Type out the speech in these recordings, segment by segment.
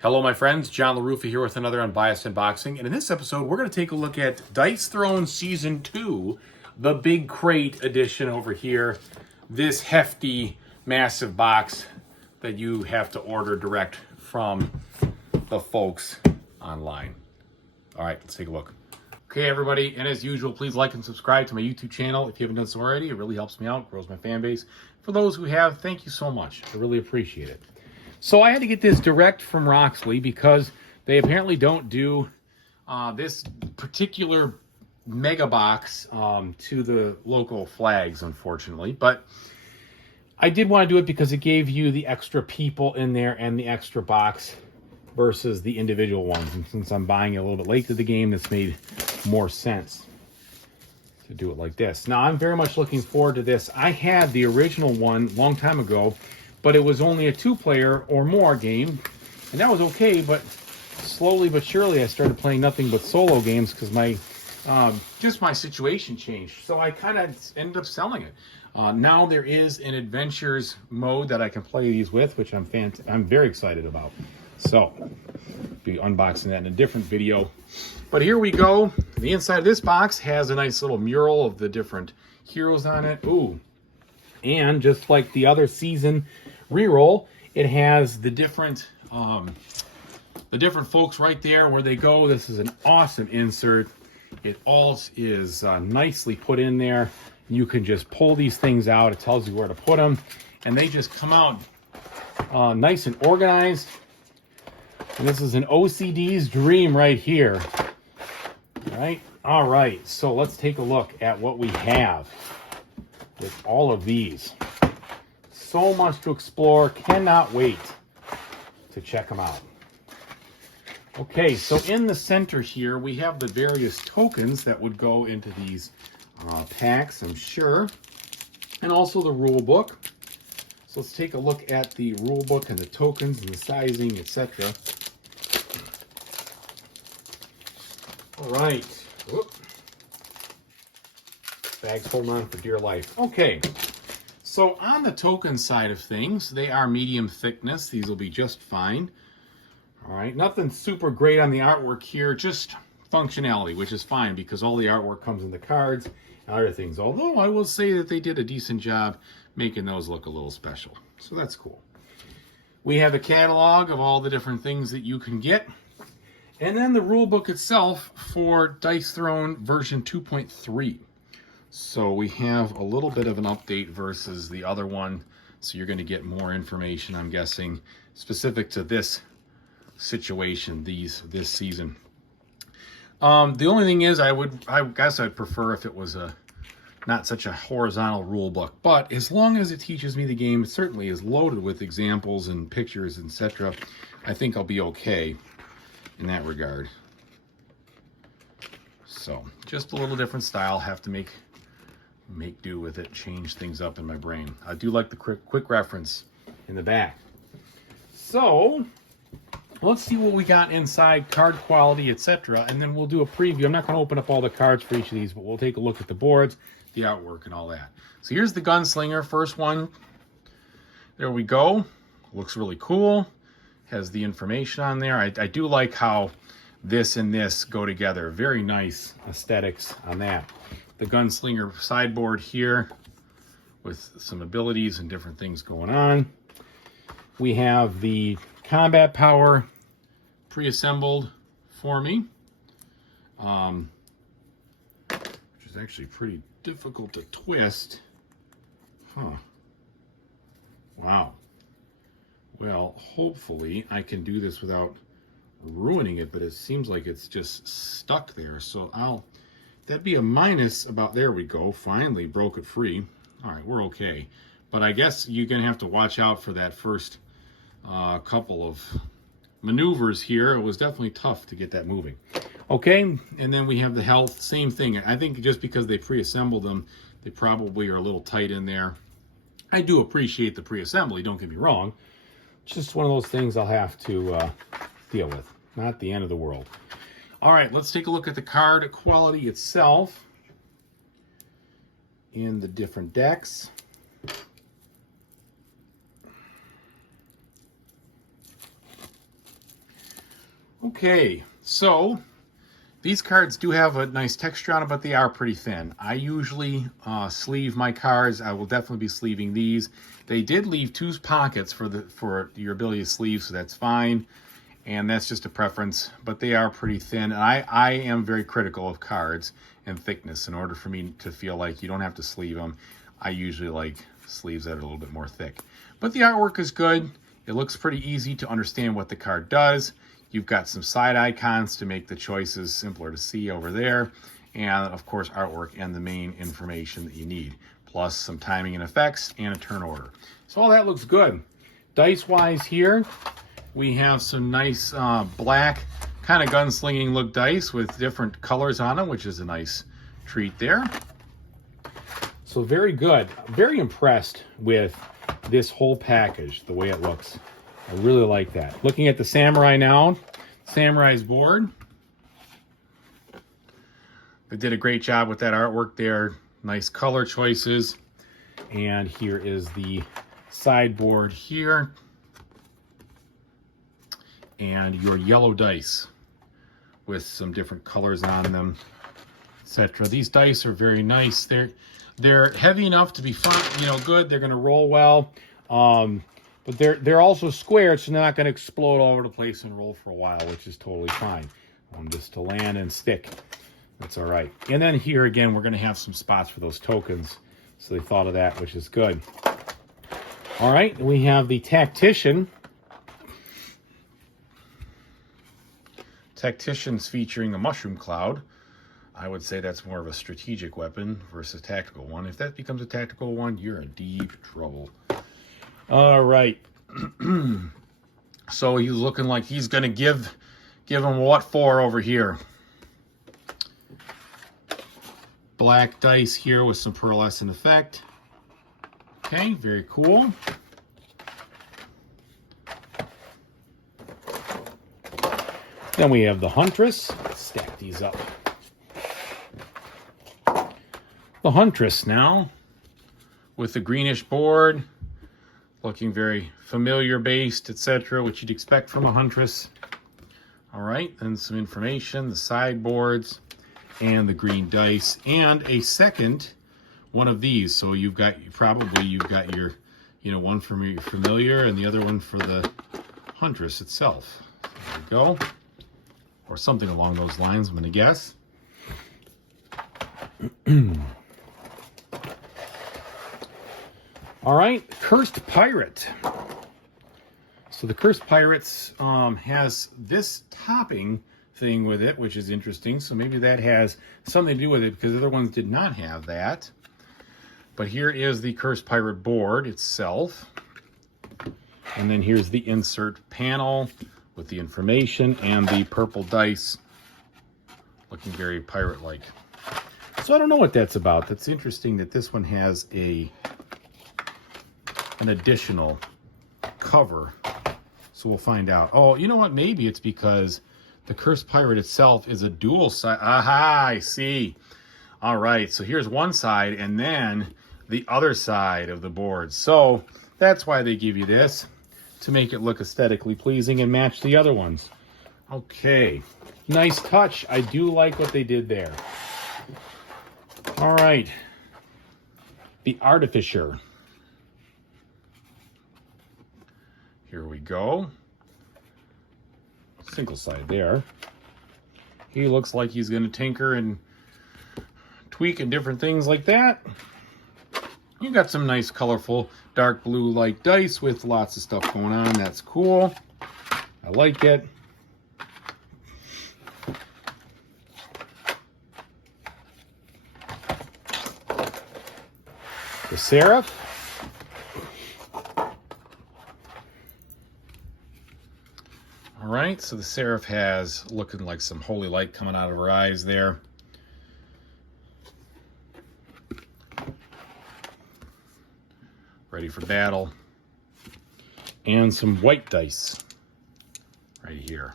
Hello, my friends. John LaRuffa here with another Unbiased Unboxing. And in this episode, we're going to take a look at Dice Throne Season 2, the Big Crate edition over here. This hefty, massive box that you have to order direct from the folks online. All right, let's take a look. Okay, everybody, and as usual, please like and subscribe to my YouTube channel if you haven't done so already. It really helps me out, grows my fan base. For those who have, thank you so much. I really appreciate it. So I had to get this direct from Roxley because they apparently don't do this particular mega box to the local flags, unfortunately. But I did want to do it because it gave you the extra people in there and the extra box versus the individual ones. And since I'm buying it a little bit late to the game, this made more sense to do it like this. Now, I'm very much looking forward to this. I had the original one a long time ago, but it was only a two-player or more game, and that was okay, but slowly but surely I started playing nothing but solo games because just my situation changed. So I kind of ended up selling it. Now there is an adventures mode that I can play these with, which I'm very excited about. So I'll be unboxing that in a different video. But here we go. The inside of this box has a nice little mural of the different heroes on it. Ooh. And just like the other season reroll, it has the different folks right there where they go. This is an awesome insert. It all is nicely put in there. You can just pull these things out. It tells you where to put them, and they just come out nice and organized. And this is an OCD's dream right here. All right. So let's take a look at what we have with all of these. So much to explore. Cannot wait to check them out. Okay, so in the center here, we have the various tokens that would go into these packs, I'm sure, and also the rule book. So let's take a look at the rule book and the tokens and the sizing, etc. All right. Whoop. Bag's holding on for dear life. Okay. So on the token side of things, they are medium thickness. These will be just fine. All right, nothing super great on the artwork here, just functionality, which is fine because all the artwork comes in the cards and other things. Although I will say that they did a decent job making those look a little special. So that's cool. We have a catalog of all the different things that you can get. And then the rule book itself for Dice Throne version 2.3. So we have a little bit of an update versus the other one. So you're going to get more information, I'm guessing, specific to this situation, this season. The only thing is I guess I'd prefer if it was not such a horizontal rule book. But as long as it teaches me the game, it certainly is loaded with examples and pictures, etc. I think I'll be okay in that regard. So just a little different style. Have to make do with it, change things up in my brain. I do like the quick reference in the back. So let's see what we got inside, card quality, etc. And then we'll do a preview. I'm not going to open up all the cards for each of these, but we'll take a look at the boards, the artwork, and all that. So here's the Gunslinger, first one. There we go. Looks really cool. Has the information on there. I do like how this and this go together. Very nice aesthetics on that. The Gunslinger sideboard here with some abilities and different things going on. We have the combat power pre-assembled for me, which is actually pretty difficult to twist. Wow. Well, hopefully I can do this without ruining it, but it seems like it's just stuck there. So that'd be a minus about, there we go. Finally broke it free. All right, we're okay. But I guess you're going to have to watch out for that first couple of maneuvers here. It was definitely tough to get that moving. Okay, and then we have the health, same thing. I think just because they pre-assembled them, they probably are a little tight in there. I do appreciate the pre-assembly, don't get me wrong. It's just one of those things I'll have to deal with. Not the end of the world. All right, let's take a look at the card quality itself in the different decks. Okay, so these cards do have a nice texture on them, but they are pretty thin. I usually sleeve my cards. I will definitely be sleeving these. They did leave 2 pockets for your ability to sleeve, so that's fine. And that's just a preference, but they are pretty thin. And I am very critical of cards and thickness. In order for me to feel like you don't have to sleeve them, I usually like sleeves that are a little bit more thick. But the artwork is good. It looks pretty easy to understand what the card does. You've got some side icons to make the choices simpler to see over there. And of course, artwork and the main information that you need. Plus some timing and effects and a turn order. So all that looks good. Dice-wise here, we have some nice black kind of gunslinging look dice with different colors on them, which is a nice treat there. So very good. I'm very impressed with this whole package, the way it looks. I really like that. Looking at the Samurai now, Samurai's board. They did a great job with that artwork there. Nice color choices. And here is the sideboard here. And your yellow dice with some different colors on them, etc. These dice are very nice. They're heavy enough to be fun, good. They're going to roll well. But they're also squared, so they're not going to explode all over the place and roll for a while, which is totally fine. Just to land and stick. That's all right. And then here again, we're going to have some spots for those tokens. So they thought of that, which is good. All right, we have the Tactician. Tactician's featuring a mushroom cloud. I would say that's more of a strategic weapon versus a tactical one. If that becomes a tactical one, you're in deep trouble. All right. So he's looking like he's going to give him what for over here. Black dice here with some pearlescent effect. Okay, very cool. Then we have the Huntress. Let's stack these up. The Huntress now with the greenish board. Looking very familiar based, etc., which you'd expect from a Huntress. All right, then some information, the sideboards, and the green dice, and a second one of these. So you've got your, one for your familiar and the other one for the Huntress itself. There we go. Or something along those lines, I'm going to guess. All right, Cursed Pirate. So the Cursed Pirates has this topping thing with it, which is interesting. So maybe that has something to do with it because the other ones did not have that. But here is the Cursed Pirate board itself. And then here's the insert panel with the information and the purple dice looking very pirate-like. So I don't know what that's about. That's interesting that this one has an additional cover. So we'll find out. Oh, you know what? Maybe it's because the Cursed Pirate itself is a dual side. Aha, I see. All right, so here's one side and then the other side of the board. So that's why they give you this, to make it look aesthetically pleasing and match the other ones. Okay, nice touch. I do like what they did there. All right, the Artificer. Here we go. Single side there. He looks like he's going to tinker and tweak and different things like that. You got some nice colorful dark blue like dice with lots of stuff going on. That's cool. I like it. The Seraph. All right, so the Seraph has looking like some holy light coming out of her eyes there. Ready for battle. And some white dice right here.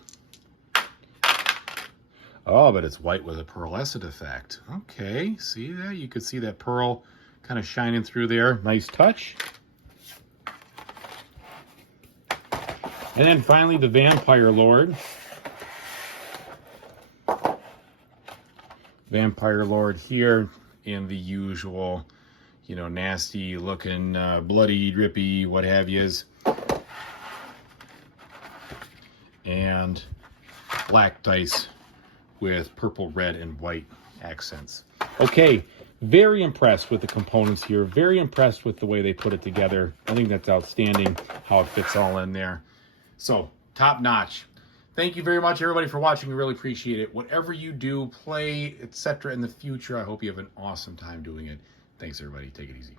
Oh, but it's white with a pearlescent effect. Okay, see that? You could see that pearl kind of shining through there. Nice touch. And then finally the Vampire Lord. Vampire Lord here in the usual, you know, nasty looking, bloody, drippy, what have yous. And black dice with purple, red, and white accents. Okay, very impressed with the components here. Very impressed with the way they put it together. I think that's outstanding, how it fits all in there. So, top notch. Thank you very much, everybody, for watching. We really appreciate it. Whatever you do, play, etc. in the future, I hope you have an awesome time doing it. Thanks, everybody. Take it easy.